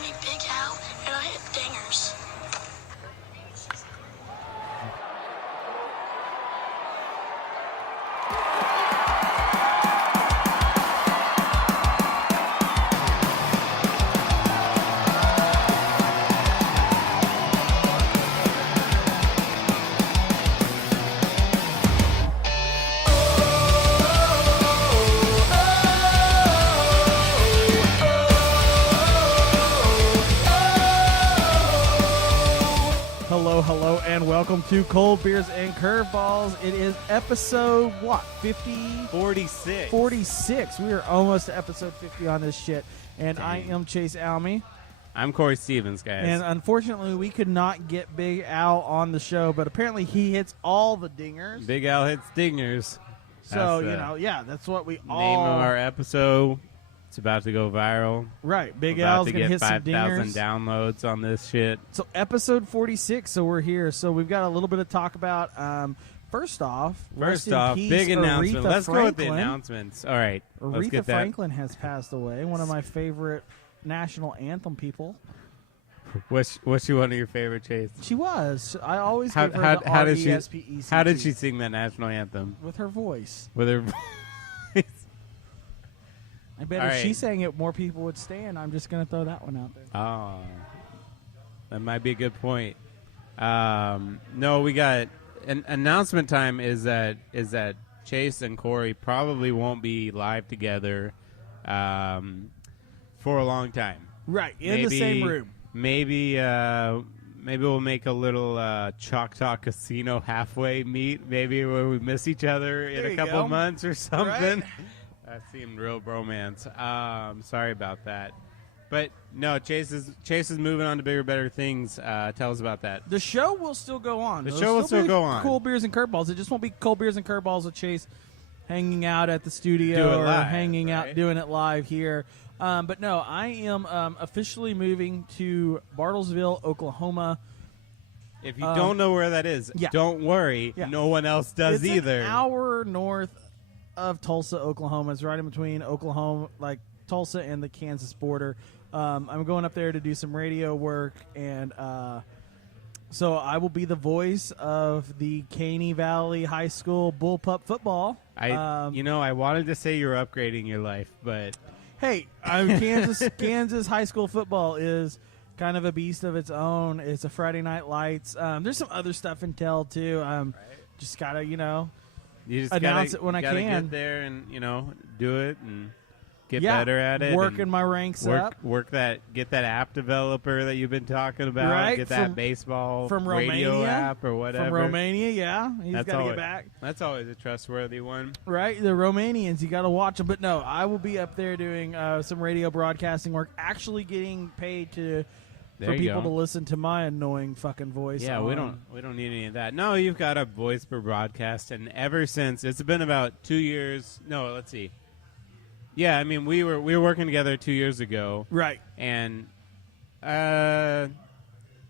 me Big Al, and I hit dingers. Hello, and welcome to Cold Beers and Curveballs. It is episode, 50? 46. 46. We are almost to episode 50 on this shit. And Dang. I am Chase Almy. I'm Corey Stevens, guys. And unfortunately, we could not get Big Al on the show, but apparently he hits all the dingers. Big Al hits dingers. So, That's that's what we name all... of our episode. It's about to go viral. Right, Big We're about Al's to going to get hit some 5,000 dingers. downloads on this shit. So episode 46, so we're here. So we've got a little bit to talk about. First off, Big announcement. Let's go with the announcements. All right, let's Aretha get that. Franklin has passed away, one of my favorite national anthem people. Was she one of your favorite, Chase? She was. I always How- gave her how- the how did she- R-E-S-P-E-C-T. How did she sing that national anthem? With her voice. With her I bet All if she right. sang it, more people would stand. I'm just going to throw that one out there. Oh, that might be a good point. No, we got an announcement time. Is that Chase and Corey probably won't be live together for a long time. Right, in the same room. Maybe we'll make a little Choctaw Casino halfway meet. Maybe where we miss each other in There a you couple go. months or something. Right. That seemed real bromance. Sorry about that. But no, Chase is moving on to bigger, better things. Tell us about that. The show will still go on. The There'll show will still be go on. Cold Beers and Curveballs. It just won't be Cold Beers and Curveballs with Chase hanging out at the studio Do it or live, hanging out right? doing it live here. But no, I am officially moving to Bartlesville, Oklahoma. If you don't know where that is, yeah. don't worry. Yeah. No one else does It's either. an hour north of Tulsa, Oklahoma. It's right in between Oklahoma, like Tulsa and the Kansas border. I'm going up there to do some radio work, and so I will be the voice of the Caney Valley High School Bullpup football. I wanted to say you're upgrading your life, but Hey, Kansas high school football is kind of a beast of its own. It's a Friday Night Lights. There's some other stuff in Tell too. Just gotta, you just announce gotta, it when I gotta can. get there and do it and get Yeah, better at it. working and my ranks up. Get that app developer that you've been talking about. Right, Get that baseball from radio Romania, app or whatever. From Romania, yeah. He's got to always, get back. That's always a trustworthy one. Right, the Romanians, you got to watch them. But no, I will be up there doing some radio broadcasting work, actually getting paid for There you people go. to listen to my annoying fucking voice. Yeah, we don't need any of that. No, you've got a voice for broadcast, and ever since it's been about 2 years. No, let's see. Yeah, I mean we were working together 2 years ago, Right. and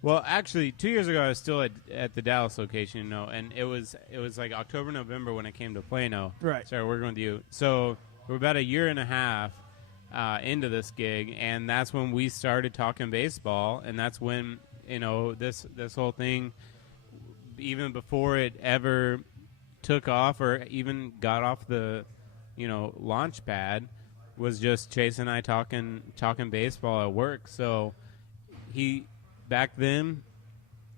well, actually 2 years ago I was still at the Dallas location, and it was like October, November when I came to Plano. Right. Started working with you. So we're about a year and a half into this gig, and that's when we started talking baseball, and that's when this whole thing, even before it ever took off or even got off the launch pad, was just Chase and I talking baseball at work. So back then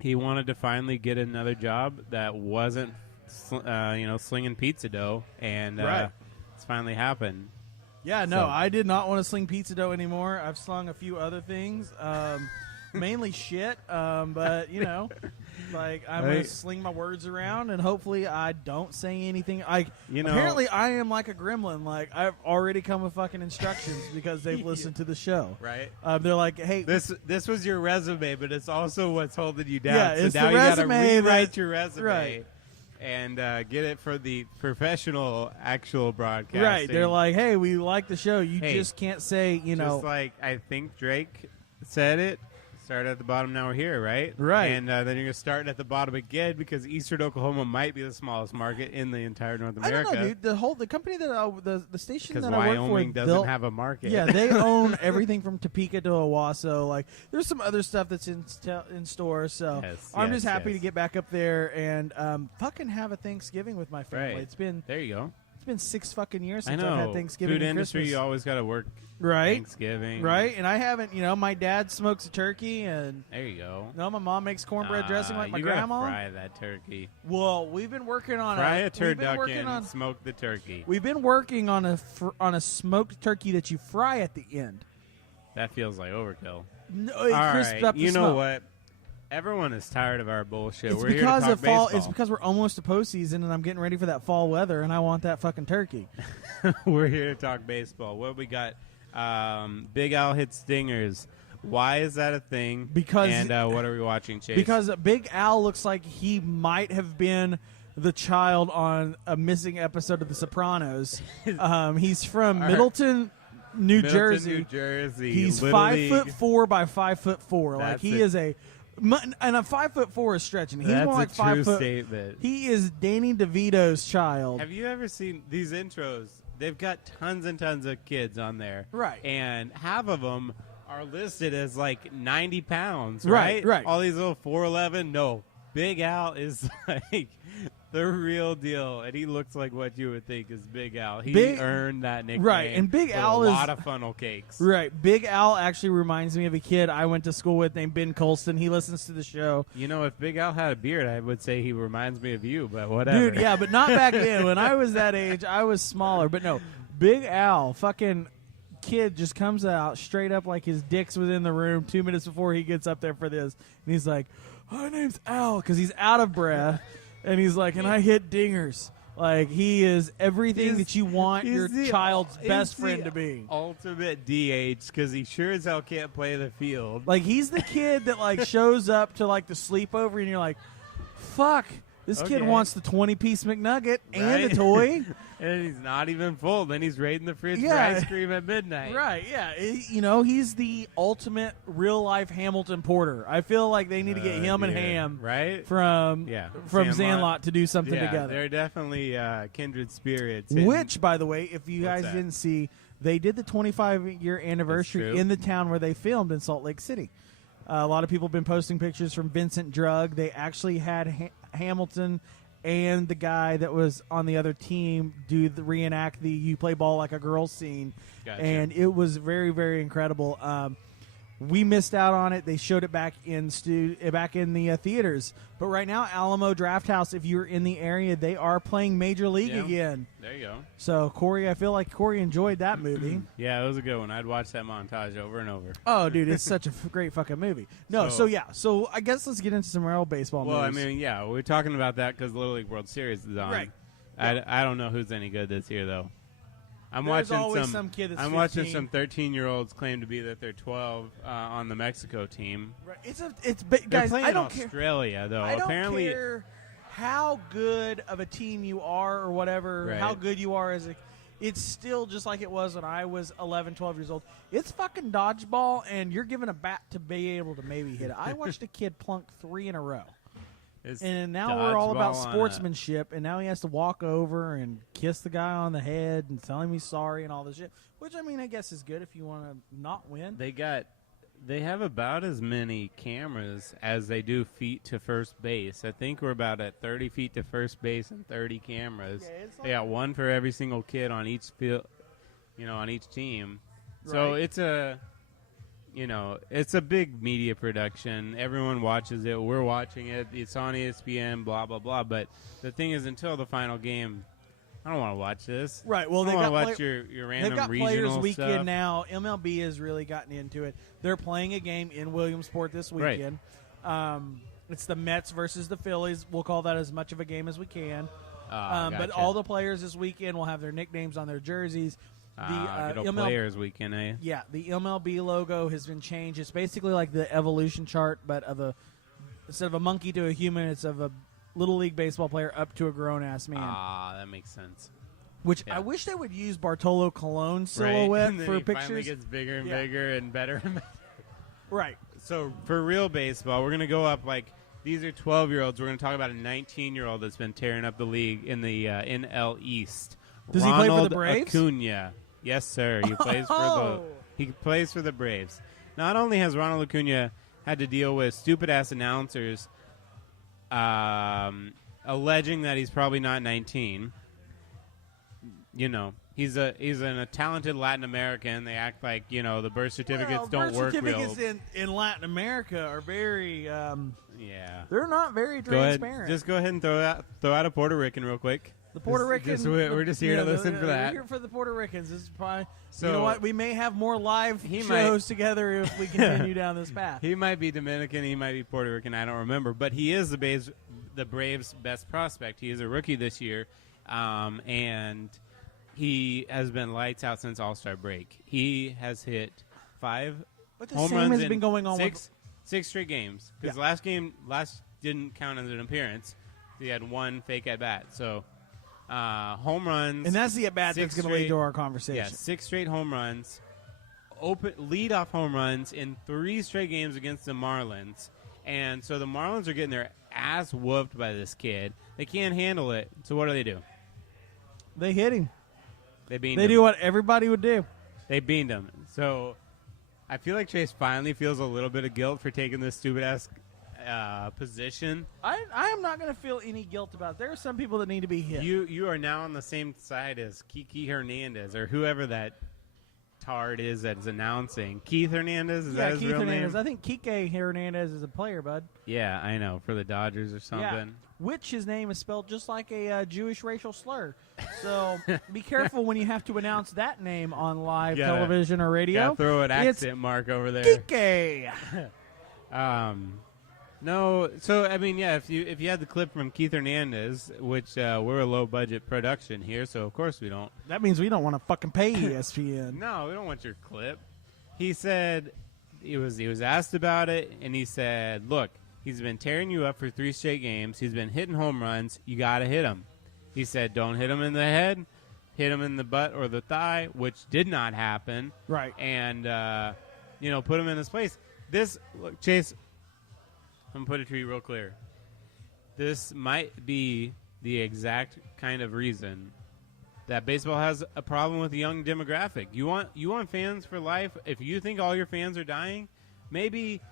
he wanted to finally get another job that wasn't slinging pizza dough, and Right. it's finally happened. Yeah, no, So- I did not want to sling pizza dough anymore. I've slung a few other things, mainly shit. But like I'm gonna Right. sling my words around, and hopefully I don't say anything. You know- Apparently I am like a gremlin. Like I've already come with fucking instructions because they've listened to the show. Right. They're like, hey, This was your resume, but it's also what's holding you down. Yeah, so it's now the you gotta resume rewrite that- your resume, right. and get it for the professional actual broadcasting. right? They're like, hey, we like the show. You Hey, just can't say, just like I think Drake said it. started at the bottom. Now we're here, right? Right. And then you're going to start at the bottom again because Eastern Oklahoma might be the smallest market in the entire North America. I don't know, dude. The company that the station Because that I work Wyoming for doesn't have a market. Yeah, they own everything from Topeka to Owasso. Like, there's some other stuff that's in store. So I'm just happy to get back up there and fucking have a Thanksgiving with my family. Right. It's been there you go. It's been 6 fucking years since I know. I've had Thanksgiving. Food and industry, Christmas. you always got to work. Right. Thanksgiving. Right, and I haven't. My dad smokes a turkey, and there you go. No, my mom makes cornbread dressing like my you grandma. Gotta fry that turkey. Well, we've been working on fry a turducken and smoke the turkey. We've been working on a smoked turkey that you fry at the end. That feels like overkill. No, it crisps up the you know smoke. what? Everyone is tired of our bullshit. It's We're because here to talk of fall. baseball. It's because we're almost to postseason, and I'm getting ready for that fall weather, and I want that fucking turkey. We're here to talk baseball. What we got? Big Al hits stingers. Why is that a thing? Because what are we watching, Chase? Because Big Al looks like he might have been the child on a missing episode of The Sopranos. He's from Middleton, New Jersey. He's Little 5'4" by 5'4". Like he is a. And a 5'4" is stretching. He's That's more like a 5 foot. statement. He is Danny DeVito's child. Have you ever seen these intros? They've got tons and tons of kids on there, right? And half of them are listed as like 90 pounds, right? Right. All these little 4'11". No, Big Al is like the real deal, and he looks like what you would think is Big Al. He earned that nickname, right? And Big Al is a lot of funnel cakes, right? Big Al actually reminds me of a kid I went to school with named Ben Colston. He listens to the show. You know, if Big Al had a beard, I would say he reminds me of you, but whatever. Dude, yeah, but not back then. When I was that age, I was smaller. But no, Big Al, fucking kid, just comes out straight up like his dick's within the room 2 minutes before he gets up there for this, and he's like, "My name's Al," because he's out of breath. And he's like, and I hit dingers. Like, he is everything that you want your child's best friend to be. Ultimate DH, because he sure as hell can't play the field. Like, he's the kid that, like, shows up to, like, the sleepover, and you're like, fuck, this kid wants the 20-piece McNugget and a toy. And he's not even full. Then he's raiding the fridge for ice cream at midnight. Right, yeah. He's the ultimate real-life Hamilton Porter. I feel like they need to get him and Ham from Sandlot to do something together. They're definitely kindred spirits. Which, by the way, if you guys didn't see, they did the 25-year anniversary in the town where they filmed in Salt Lake City. A lot of people have been posting pictures from Vincent Drug. They actually had Hamilton and the guy that was on the other team reenact the "You Play Ball Like a Girl" scene. Gotcha. And it was very, very incredible. We missed out on it. They showed it back in the theaters. But right now, Alamo Drafthouse, if you're in the area, they are playing Major League again. There you go. So, Corey, I feel like Corey enjoyed that movie. Yeah, it was a good one. I'd watch that montage over and over. Oh, dude, it's such a great fucking movie. No, so I guess let's get into some real baseball news. Well, I mean, yeah, we're talking about that because the Little League World Series is on. Right. I don't know who's any good this year, though. I'm There's watching always some kid that's I'm 15. watching some 13-year-olds claim to be that they're 12 on the Mexico team. Right. They're Guys, playing I don't Australia, though. I don't Apparently, care how good of a team you are or whatever, how good you are as a. It's still just like it was when I was 11, 12 years old. It's fucking dodgeball, and you're given a bat to be able to maybe hit it. I watched a kid plunk 3 in a row. And now we're all about sportsmanship, and now he has to walk over and kiss the guy on the head and tell him he's sorry and all this shit, which, I mean, I guess is good if you want to not win. They have about as many cameras as they do feet to first base. I think we're about at 30 feet to first base and 30 cameras. Yeah, they got one for every single kid on each field, on each team. Right. So it's a big media production. Everyone watches it. We're watching it. It's on ESPN, blah, blah, blah. But the thing is, until the final game, I don't want to watch this. Right. Well, I want to watch your random they've got regional Players Weekend stuff. now. MLB has really gotten into it. They're playing a game in Williamsport this weekend. Right. It's the Mets versus the Phillies. We'll call that as much of a game as we can. Gotcha. But all the players this weekend will have their nicknames on their jerseys. The Players Weekend, eh? Yeah, the MLB logo has been changed. It's basically like the evolution chart, but instead of a monkey to a human, it's of a Little League baseball player up to a grown-ass man. That makes sense. Which I wish they would use Bartolo Colon's silhouette and then for he pictures. Finally gets bigger and bigger and better and better. Right. So for real baseball, we're going to go up like these are 12-year-olds. We're going to talk about a 19-year-old that's been tearing up the league in the NL East. Does Ronald he play for the Braves? Acuna. Yes, sir. He plays for the Braves. Not only has Ronald Acuna had to deal with stupid-ass announcers alleging that he's probably not 19. You know, he's a talented Latin American. They act like, you know, the birth certificates don't work real. Birth certificates in Latin America are very Yeah. they're not very transparent. Just go ahead and throw out a Puerto Rican real quick. The Puerto Rican. We're just here to listen for that. We're here for the Puerto Ricans. This is probably. So, you know what? We may have more live shows together if we continue down this path. He might be Dominican. He might be Puerto Rican. I don't remember. But he is the Braves' best prospect. He is a rookie this year, and he has been lights out since All-Star break. He has hit 5 home runs has been going on six straight games. Because last didn't count as an appearance. He had 1 fake at bat. So. Home runs, and that's the at bat that's going to lead to our conversation. Yeah, 6 straight home runs, leadoff home runs in 3 straight games against the Marlins, and so the Marlins are getting their ass whooped by this kid. They can't handle it. So what do? They hit him. They beat him. They do what everybody would do. They beamed him. So I feel like Chase finally feels a little bit of guilt for taking this stupid ass position. I am not going to feel any guilt about it. There are some people that need to be hit. You are now on the same side as Kiki Hernandez or whoever that tard is that's announcing. Keith Hernandez, is that his Keith real Hernandez. name? I think Kike Hernandez is a player, bud. Yeah, I know, for the Dodgers or something. Yeah. Which his name is spelled just like a Jewish racial slur. So be careful when you have to announce that name on live television or radio. Yeah, throw an accent mark over there. Kike. No, so I mean, yeah. If you had the clip from Keith Hernandez, which we're a low budget production here, so of course we don't. That means we don't want to fucking pay ESPN. No, we don't want your clip. He said he was asked about it, and he said, "Look, he's been tearing you up for 3 straight games. He's been hitting home runs. You got to hit him." He said, "Don't hit him in the head, hit him in the butt or the thigh," which did not happen. Right. And put him in his place. Look, Chase. I'm going to put it to you real clear. This might be the exact kind of reason that baseball has a problem with the young demographic. You want fans for life? If you think all your fans are dying, maybe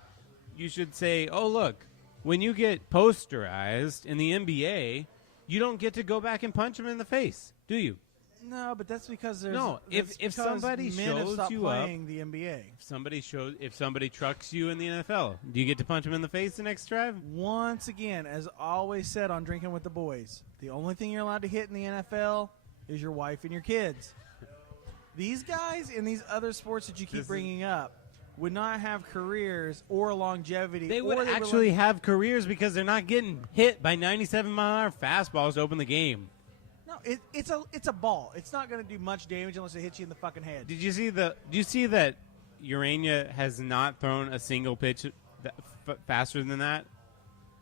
you should say, oh, look, when you get posterized in the NBA, you don't get to go back and punch them in the face, do you? No, but that's because there's if somebody shows you up, the NBA. If somebody trucks you in the NFL, do you get to punch them in the face the next drive? Once again, as always said on Drinking with the Boys, the only thing you're allowed to hit in the NFL is your wife and your kids. These guys in these other sports that you keep bringing up would not have careers or longevity. They would actually have careers because they're not getting hit by 97-mile-an-hour fastballs to open the game. No, it's a ball. It's not going to do much damage unless it hits you in the fucking head. Do you see that Urena has not thrown a single pitch faster than that?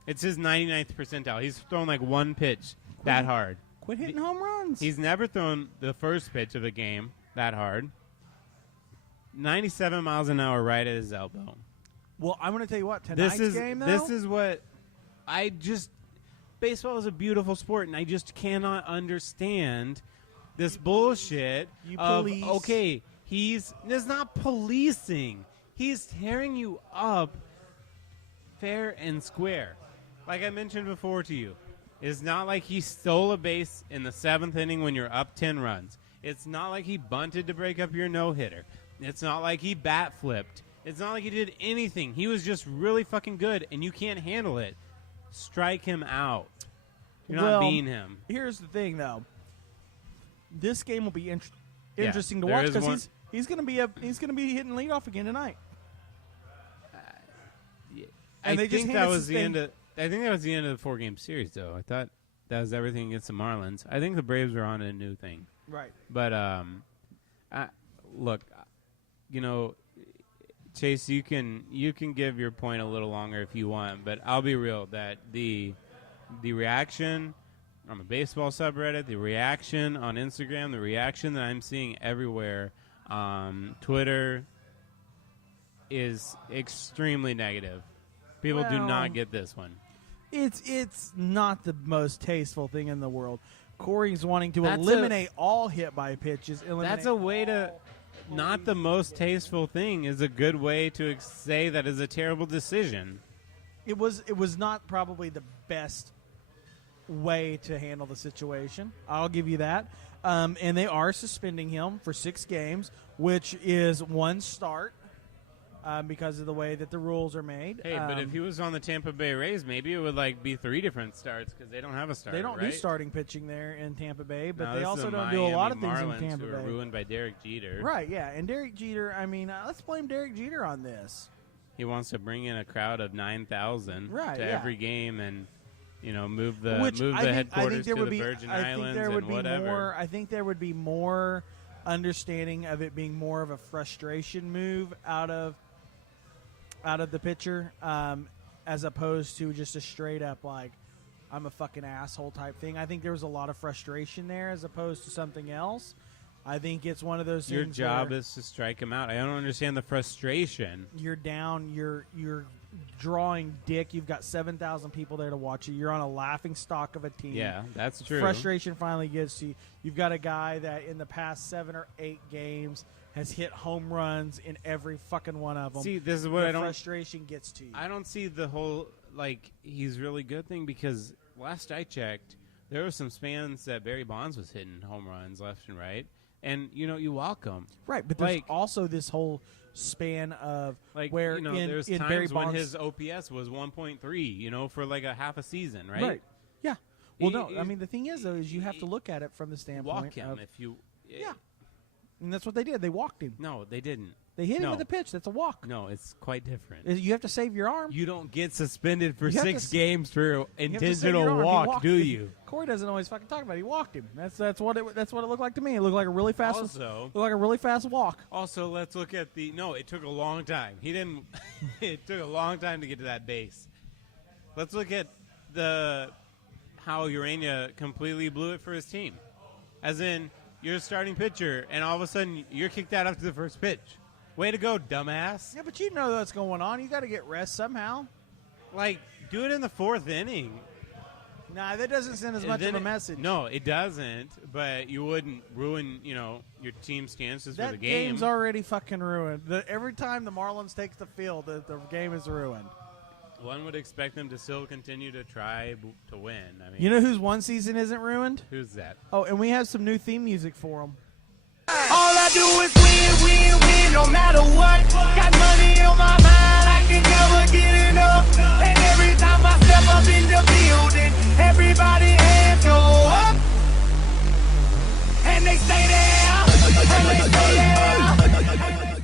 It's his 99th percentile. He's thrown like 1 pitch that hard. Quit hitting home runs. He's never thrown the first pitch of a game that hard. 97 miles an hour right at his elbow. Well, I'm going to tell you what. Tonight's game, though. This is what I just. Baseball is a beautiful sport, and I just cannot understand this bullshit police. Okay, it's not policing. He's tearing you up fair and square. Like I mentioned before to you, it's not like he stole a base in the 7th inning when you're up 10 runs. It's not like he bunted to break up your no-hitter. It's not like he bat flipped. It's not like he did anything. He was just really fucking good, and you can't handle it. Strike him out. You're not being him. Here's the thing, though. This game will be interesting to watch because he's going to be hitting leadoff again tonight. I think that was the end of the 4-game series, though. I thought that was everything against the Marlins. I think the Braves are on a new thing. Right. But look, Chase, you can give your point a little longer if you want, but I'll be real that the reaction on the baseball subreddit, the reaction on Instagram, the reaction that I'm seeing everywhere, Twitter, is extremely negative. People do not get this one. It's not the most tasteful thing in the world. Corey's wanting to eliminate all hit by pitches. That's a way to. Not the most tasteful thing is a good way to say that is a terrible decision. It was not probably the best way to handle the situation. I'll give you that. And they are suspending him for 6 games, which is 1 start because of the way that the rules are made. Hey, but if he was on the Tampa Bay Rays, maybe it would be 3 different starts because they don't have a starter. They don't right? do starting pitching there in Tampa Bay, but no, they also the don't do a lot of things Marlins in Tampa who Bay. Are ruined by Derek Jeter. Right, yeah, and Derek Jeter. I mean, let's blame Derek Jeter on this. He wants to bring in a crowd of 9,000 to every game and move the headquarters to the Virgin Islands and whatever. I think there would be more understanding of it being more of a frustration move out of the pitcher, as opposed to just a straight up I'm a fucking asshole type thing. I think there was a lot of frustration there as opposed to something else. I think it's one of those things. Your job is to strike him out. I don't understand the frustration. You're down. You're drawing dick. You've got 7,000 people there to watch you. You're on a laughing stock of a team. Yeah, that's true. Frustration finally gets to you. You've got a guy that in the past 7 or 8 games has hit home runs in every fucking one of them. See, this is what I don't. Frustration gets to you. I don't see the whole he's really good thing because last I checked, there were some spans that Barry Bonds was hitting home runs left and right. And, you walk them. Right, but there's also this whole span of where there's in times Barry Bonds, when his OPS was 1.3, for a half a season, right? Right, yeah. Well, I mean, the thing is, though, is you have to look at it from the standpoint walk him of, if you... Yeah, and that's what they did. They walked him. No, they didn't. They hit him with a pitch. That's a walk. No, it's quite different. You have to save your arm. You don't get suspended for 6 games for intentional walk, do you? Corey doesn't always fucking talk about it. He walked him. That's what it looked like to me. It looked like a really fast. Also, looked like a really fast walk. Also, let's look at the. No, it took a long time. He didn't. It took a long time to get to that base. Let's look at how Urena completely blew it for his team. As in, you're a starting pitcher, and all of a sudden you're kicked out after the first pitch. Way to go, dumbass. Yeah, but you know what's going on. You got to get rest somehow. Do it in the 4th inning. Nah, that doesn't send as much of a message. No, it doesn't. But you wouldn't ruin, your team's chances for the game. That game's already fucking ruined. Every time the Marlins takes the field, the game is ruined. One would expect them to still continue to try to win. I mean, you know whose one season isn't ruined? Who's that? Oh, and we have some new theme music for them. All I do is win, no matter what. Got money on my mind, I can never get enough. And every time I step up in the building, everybody hands go up. And they stay there, and they stay there.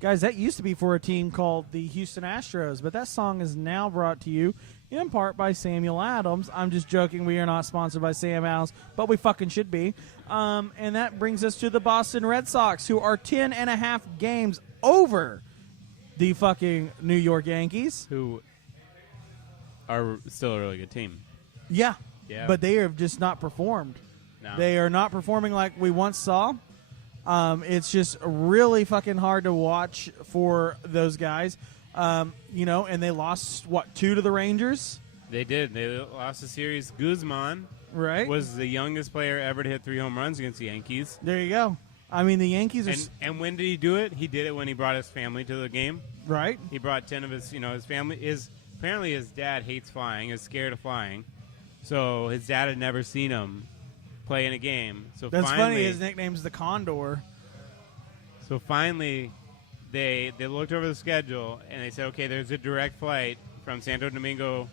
Guys, that used to be for a team called the Houston Astros, but that song is now brought to you in part by Samuel Adams. I'm just joking. We are not sponsored by Sam Adams, but we fucking should be. And that brings us to the Boston Red Sox, who are 10.5 games over the fucking New York Yankees. Who are still a really good team. Yeah. Yeah. But they have just not performed. No. They are not performing like we once saw. It's just really fucking hard to watch for those guys. And they lost, 2 to the Rangers? They did. They lost the series. Guzman was the youngest player ever to hit 3 home runs against the Yankees. There you go. I mean, the Yankees are... And when did he do it? He did it when he brought his family to the game. Right. He brought 10 of his family. Apparently his dad hates flying, is scared of flying. So his dad had never seen him play in a game. So That's finally, funny. His nickname's the Condor. So finally, they looked over the schedule, and they said, okay, there's a direct flight from Santo Domingo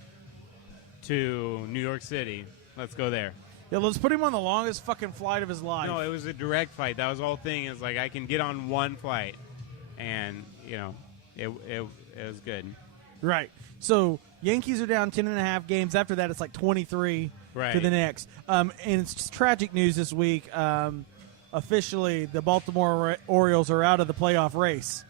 to New York City. Let's go there. Yeah, let's put him on the longest fucking flight of his life. No, it was a direct flight. That was the whole thing. It's I can get on one flight, and, it was good. Right. So Yankees are down 10.5 games. After that, it's 23 to the next. And it's tragic news this week. Officially, the Baltimore Orioles are out of the playoff race.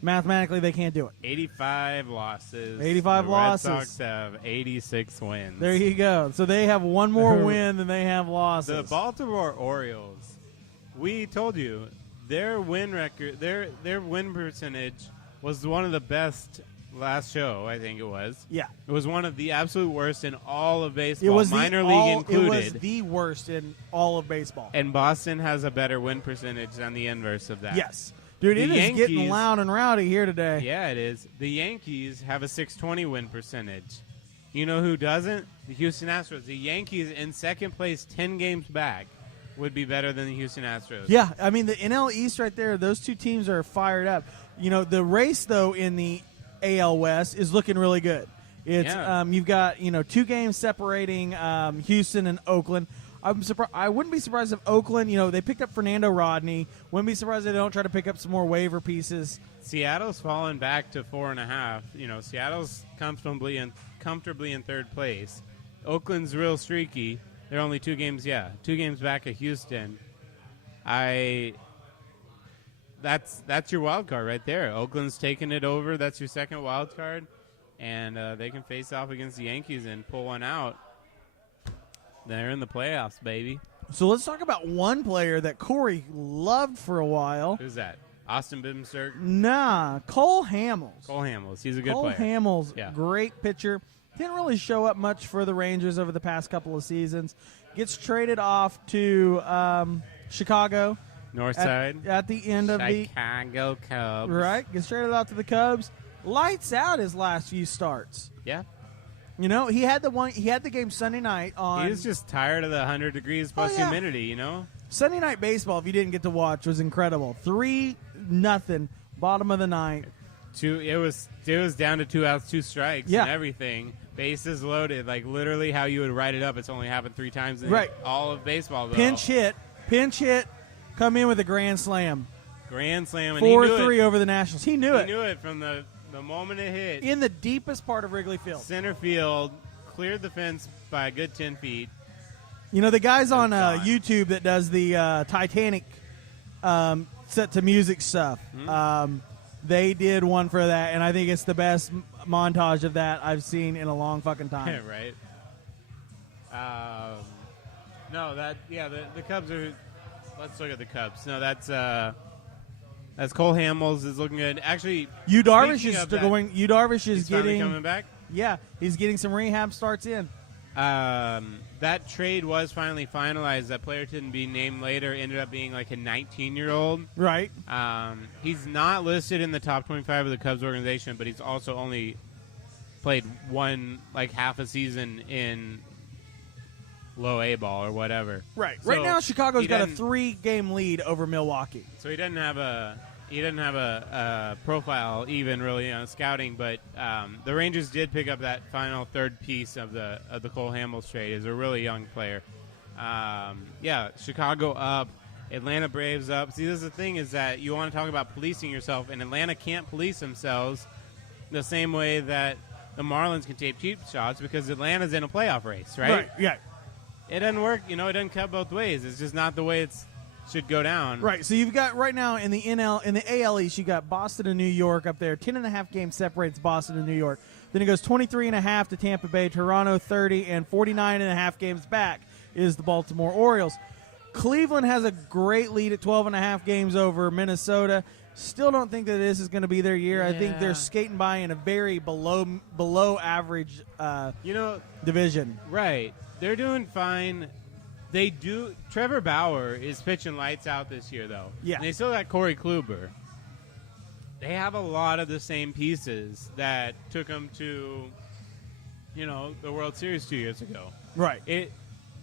Mathematically, they can't do it. 85 losses. 85 losses. The Red Sox have 86 wins. There you go. So they have one more win than they have losses. The Baltimore Orioles, we told you, their win record, their win percentage was one of the best last show. I think it was. Yeah, it was one of the absolute worst in all of baseball. it was minor league included. It was the worst in all of baseball. And Boston has a better win percentage than the inverse of that. Yes, dude, it is getting loud and rowdy here today. Yeah, it is. The Yankees have a 620 win percentage. You know who doesn't? The Houston Astros. The Yankees in second place, 10 games back, would be better than the Houston Astros. Yeah, I mean the NL East right there. Those two teams are fired up. You know the race though in the AL West is looking really good. It's you've got 2 games separating Houston and Oakland. I'm surprised. I wouldn't be surprised if Oakland, they picked up Fernando Rodney. Wouldn't be surprised if they don't try to pick up some more waiver pieces. Seattle's fallen back to 4.5. Seattle's comfortably in third place. Oakland's real streaky. They're only 2 games back at Houston. That's your wild card right there. Oakland's taking it over. That's your second wild card, and they can face off against the Yankees and pull one out. They're in the playoffs, baby. So let's talk about one player that Corey loved for a while. Who's that? Austin Bimsterk? Nah, Cole Hamels. Cole Hamels. He's a good player. Cole Hamels, great pitcher. Didn't really show up much for the Rangers over the past couple of seasons. Gets traded off to Chicago. Northside. At the end of Chicago Cubs. Right. Gets traded off to the Cubs. Lights out his last few starts. Yeah. He had the game Sunday night on. He was just tired of the 100 degrees plus humidity, Sunday night baseball, if you didn't get to watch, was incredible. 3-0, bottom of the ninth. It was down to 2 outs, 2 strikes, and everything. Bases loaded, like literally how you would write it up. It's only happened 3 times in all of baseball. Though. Pinch hit, come in with a grand slam. And 4-3 over the Nationals. He knew it. He knew it from the moment it hit. In the deepest part of Wrigley Field. Center field, cleared the fence by a good 10 feet. The guys on YouTube that does the Titanic set to music stuff, they did one for that, and I think it's the best montage of that I've seen in a long fucking time. Right. The Cubs are. Let's look at the Cubs. No, that's Cole Hamels is looking good. Actually, Yu Darvish is getting coming back. Yeah, he's getting some rehab starts in. That trade was finally finalized. That player didn't be named later. Ended up being like a 19-year-old. Right. He's not listed in the top 25 of the Cubs organization, but he's also only played half a season in low A ball or whatever. Right. So right now, Chicago's got a 3-game lead over Milwaukee. So he doesn't have a profile even really on scouting, but the Rangers did pick up that final third piece of the Cole Hamels trade. Is a really young player. Chicago up, Atlanta Braves up. See, this is the thing is that you want to talk about policing yourself, and Atlanta can't police themselves the same way that the Marlins can take cheap shots because Atlanta's in a playoff race, right? Right. Yeah. It doesn't work. It doesn't cut both ways. It's just not the way it should go down. Right. So you've got right now in the AL East, you got Boston and New York up there. 10.5 games separates Boston and New York. Then it goes 23.5 to Tampa Bay, Toronto 30, and 49.5 games back is the Baltimore Orioles. Cleveland has a great lead at 12.5 games over Minnesota. Still don't think that this is going to be their year. Yeah. I think they're skating by in a very below average division. Right. They're doing fine. They do. Trevor Bauer is pitching lights out this year, though. Yeah. And they still got Corey Kluber. They have a lot of the same pieces that took them to, the World Series 2 years ago. Right.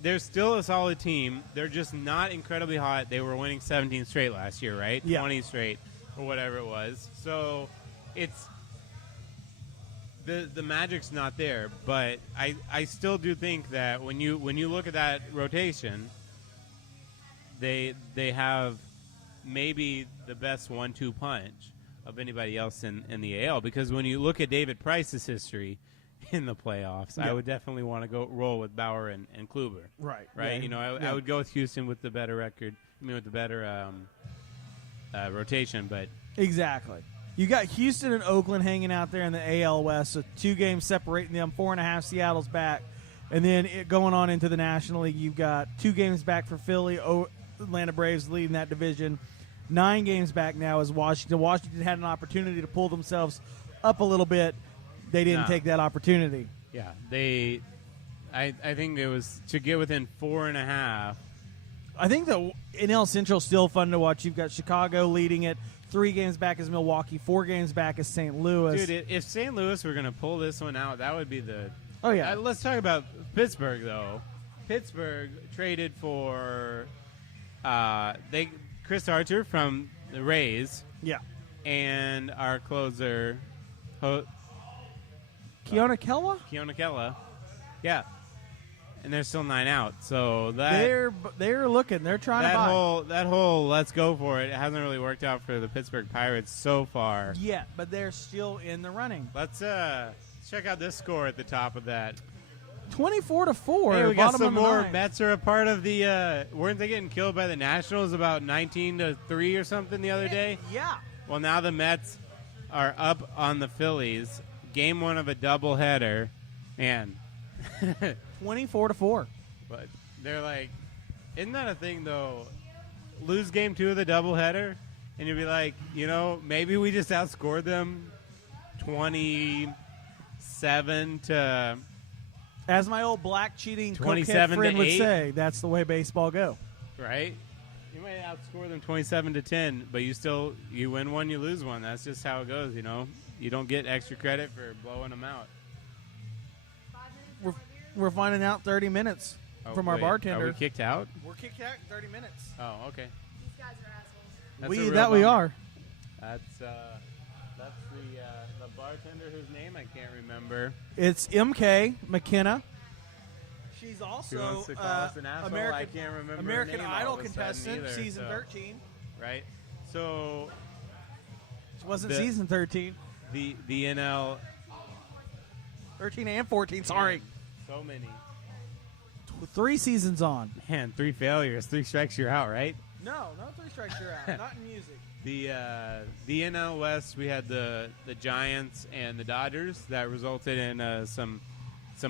They're still a solid team. They're just not incredibly hot. They were winning 17 straight last year, right? Yeah. 20 straight or whatever it was. So it's the magic's not there. But I still do think that when you look at that rotation, they have maybe the best 1-2 punch of anybody else in the AL. Because when you look at David Price's history in the playoffs, I would definitely want to go roll with Bauer and Kluber. Right. Right. Yeah. I would go with Houston with the better record. With the better rotation. But exactly. You got Houston and Oakland hanging out there in the AL West, so 2 games separating them. 4.5 Seattle's back, and then going on into the National League, you've got 2 games back for Philly. Atlanta Braves leading that division. 9 games back now is Washington. Washington had an opportunity to pull themselves up a little bit. They didn't take that opportunity. Yeah, I think it was to get within 4.5. I think the NL Central still fun to watch. You've got Chicago leading it. 3 games back is Milwaukee. 4 games back is St. Louis. Dude, if St. Louis were going to pull this one out, that would be the. Oh yeah. Let's talk about Pittsburgh though. Pittsburgh traded for Chris Archer from the Rays. Yeah. And our closer, Keona Kella? Keona Kella. Yeah. And there's still 9 out. So they're looking. They're trying to buy. That whole let's go for it. It hasn't really worked out for the Pittsburgh Pirates so far. Yeah, but they're still in the running. Let's check out this score at the top of that. 24-4. Hey, we got bottom some of the more. 9. Mets are a part of the. Weren't they getting killed by the Nationals about 19-3 or something the other day? Yeah. Well, now the Mets are up on the Phillies. Game 1 of a doubleheader. Man. 24-4. But they're like, isn't that a thing, though? Lose game 2 of the doubleheader, and you'll be like, maybe we just outscored them 27 to. As my old black cheating cokehead 27 friend to would 8. say, that's the way baseball go. Right? You might outscore them 27-10, but you win one, you lose one. That's just how it goes, You don't get extra credit for blowing them out. We're finding out 30 minutes from our bartender. Are we kicked out? We're kicked out in 30 minutes. Oh, okay. These guys are assholes. That's a real We bummer. are. That's the bartender whose name I can't remember. It's MK McKenna. She's also Who wants to call us an asshole? American, I can't remember her American name all Idol of a sudden contestant, either, season so. 13. Right? So She wasn't The- season 13. the NL 13 and 14, sorry. so many. 3 seasons on. Man, 3 failures, 3 strikes, you're out, right? No 3 strikes you're out. Not in music. The NL West, we had the Giants and the Dodgers that resulted in some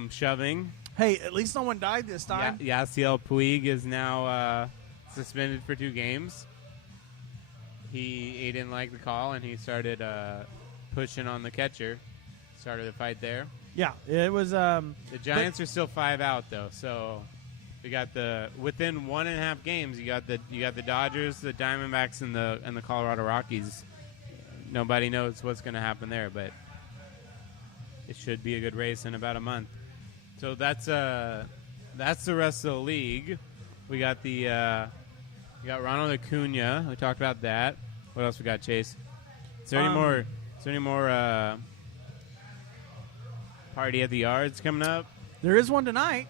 shoving. Hey, at least no one died this time. Yasiel Puig is now suspended for 2 games. He didn't like the call and he started pushing on the catcher. Started a fight there. Yeah, it was. The Giants are still 5 out though, so we got within 1.5 games. You got the Dodgers, the Diamondbacks, and the Colorado Rockies. Nobody knows what's going to happen there, but it should be a good race in about a month. So that's the rest of the league. We got Ronald Acuna. We talked about that. What else we got, Chase? Is there any more? Is there any more party at the yards coming up? There is one tonight.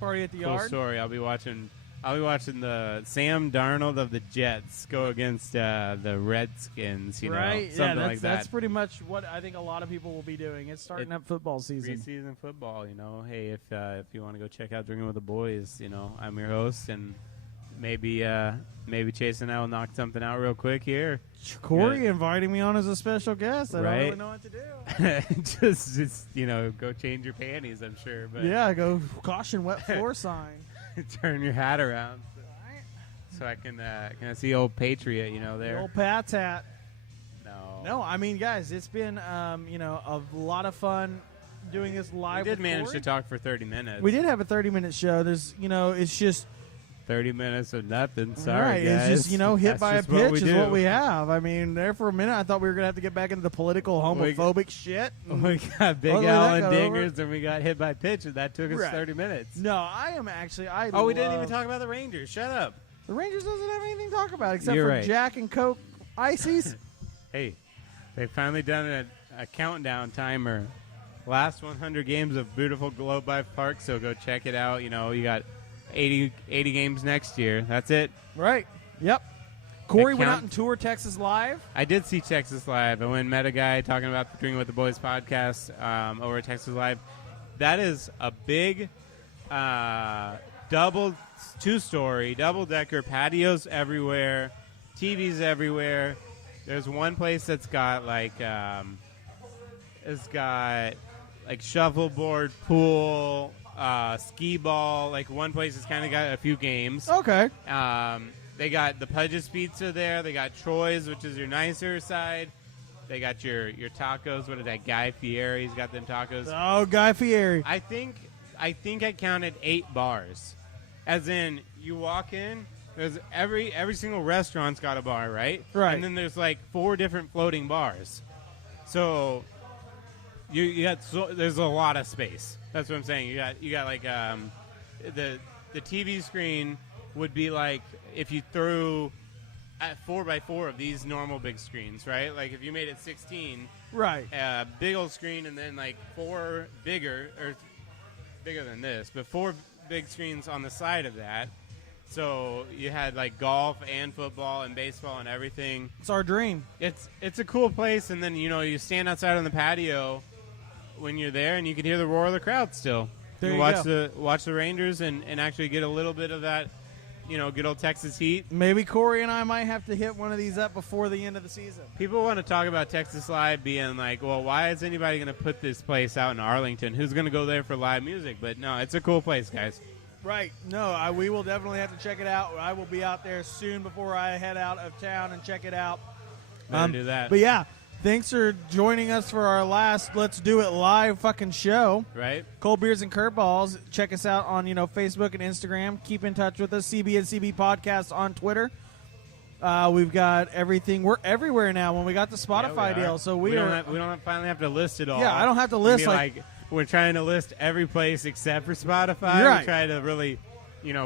Party at the Cool yard. story. I'll be watching the Sam Darnold of the Jets go against the Redskins. Right? Something yeah, like that. that's pretty much what I think a lot of people will be doing. It's starting up football season. Preseason football. Hey, if you want to go check out Drinking with the Boys, I'm your host, and maybe Chase and I will knock something out real quick here. Corey inviting me on as a special guest. I don't really know what to do. just go change your panties. I'm sure, but Yeah, go caution wet floor sign. turn your hat around so I can see old Patriot. The There. old Pat's hat. No, I mean, guys, it's been a lot of fun doing this live. we did with manage Corey. to talk for 30 minutes. We did have a 30-minute show. There's, it's just 30 minutes of nothing. Sorry, right. guys. It's just hit That's by a just what pitch we is what do. we have. I mean, there for a minute, I thought we were gonna have to get back into the political homophobic shit. We got Big Luckily, Al that and got over. Dingers, and we got hit by pitch, and that took us Right. 30 minutes. No, I am actually. We didn't even talk about the Rangers. Shut up. The Rangers doesn't have anything to talk about except You're for right. Jack and Coke ices. Hey, they've finally done a countdown timer. Last 100 games of beautiful Globe Life Park, so go check it out. You got 80 games next year. That's it. Right. Yep. Corey went count- out and toured Texas Live. I did see Texas Live. I went and met a guy talking about the Drinking with the Boys podcast over at Texas Live. That is a big two-story, double-decker, patios everywhere, TVs everywhere. There's one place that's got shuffleboard, pool, skee ball. Like one place has kind of got a few games. Okay. They They got the Pudge's Pizza there. They got Troy's, which is your nicer side. They got your tacos. What is that? Guy Fieri's got them tacos. Oh, Guy Fieri. I think I counted 8 bars. As in, you walk in, there's every single restaurant's got a bar, right? Right. And then there's like 4 different floating bars. So you got there's a lot of space. That's what I'm saying. You got like the TV screen would be like if you threw at 4x4 of these normal big screens, right? Like if you made it 16, Right. big old screen, and then like 4 bigger than this, but 4 big screens on the side of that. So you had like golf and football and baseball and everything. It's our dream. It's a cool place, and then you stand outside on the patio when you're there, and you can hear the roar of the crowd still. There you watch go. the Rangers and actually get a little bit of that, good old Texas heat. Maybe Corey and I might have to hit one of these up before the end of the season. People want to talk about Texas Live being like, well, why is anybody going to put this place out in Arlington? Who's going to go there for live music? But no, it's a cool place, guys. Right. No, we will definitely have to check it out. I will be out there soon before I head out of town and check it out. Better do that. But yeah, thanks for joining us for our last Let's Do It Live fucking show. Right? Cold Beers and Curveballs. Check us out on, Facebook and Instagram. Keep in touch with us. CB and CB Podcast on Twitter. We've got everything. We're everywhere now when we got the Spotify deal. So we don't finally have to list it all. Yeah, I don't have to list, Be like we're trying to list every place except for Spotify. Right. We try to really,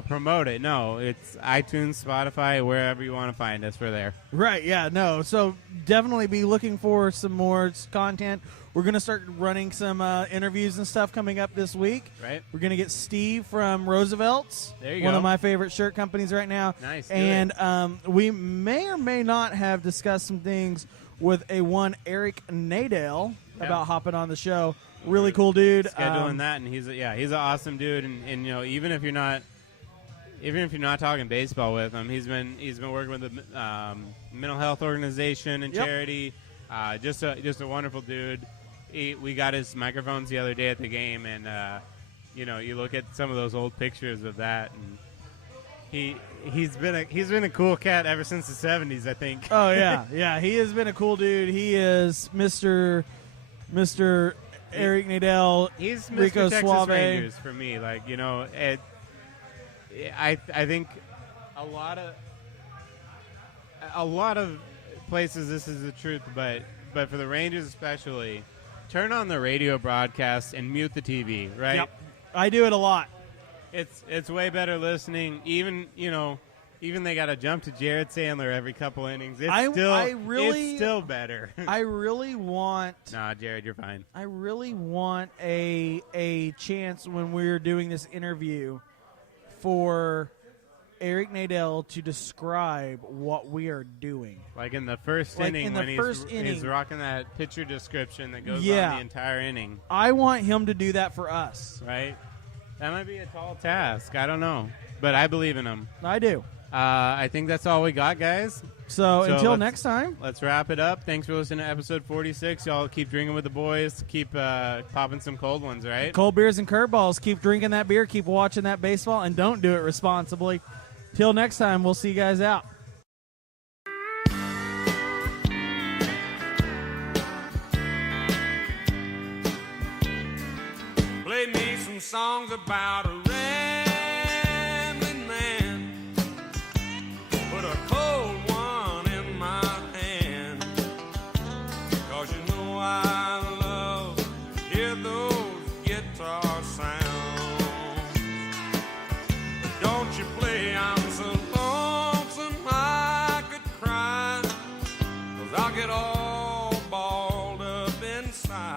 promote it. No, it's iTunes, Spotify, wherever you want to find us, we're there. Right, yeah, no. So definitely be looking for some more content. We're going to start running some interviews and stuff coming up this week. Right. We're going to get Steve from Roosevelt's. There you one go. of my favorite shirt companies right now. Nice. Do And we may or may not have discussed some things with one Eric Nadell about hopping on the show. Really cool dude. Scheduling that, and he's an awesome dude. And even if you're not talking baseball with him, he's been working with the mental health organization and charity. Just a wonderful dude. We got his microphones the other day at the game, and you look at some of those old pictures of that, and he's been a cool cat ever since the 70s, I think. Oh yeah, he has been a cool dude. He is Mr. Eric Nadell. He's Mr. Rico Texas Suave. Rangers for me. Like I think a lot of places this is the truth, but for the Rangers especially, turn on the radio broadcast and mute the TV. Right? Yep. I do it a lot. It's way better listening. Even they got to jump to Jared Sandler every couple innings. It's still better. I really want. Nah, Jared, you're fine. I really want a chance when we're doing this interview for Eric Nadell to describe what we are doing. Like in the first Like inning in the when first he's inning. rocking that pitcher description that goes on Yeah. the entire inning. I want him to do that for us. Right? That might be a tall task. I don't know. But I believe in him. I do. I think that's all we got, guys. So until let's- next time. Let's wrap it up. Thanks for listening to episode 46. Y'all keep drinking with the boys. Keep popping some cold ones, right? Cold Beers and Curveballs. Keep drinking that beer. Keep watching that baseball. And don't do it responsibly. Till next time, we'll see you guys out. Play me some songs about a rambling man. Put a cold one in my hand. 'Cause you know I love to hear those guitar sounds. But don't you play, I'm so lonesome I could cry. 'Cause I'll get all balled up inside.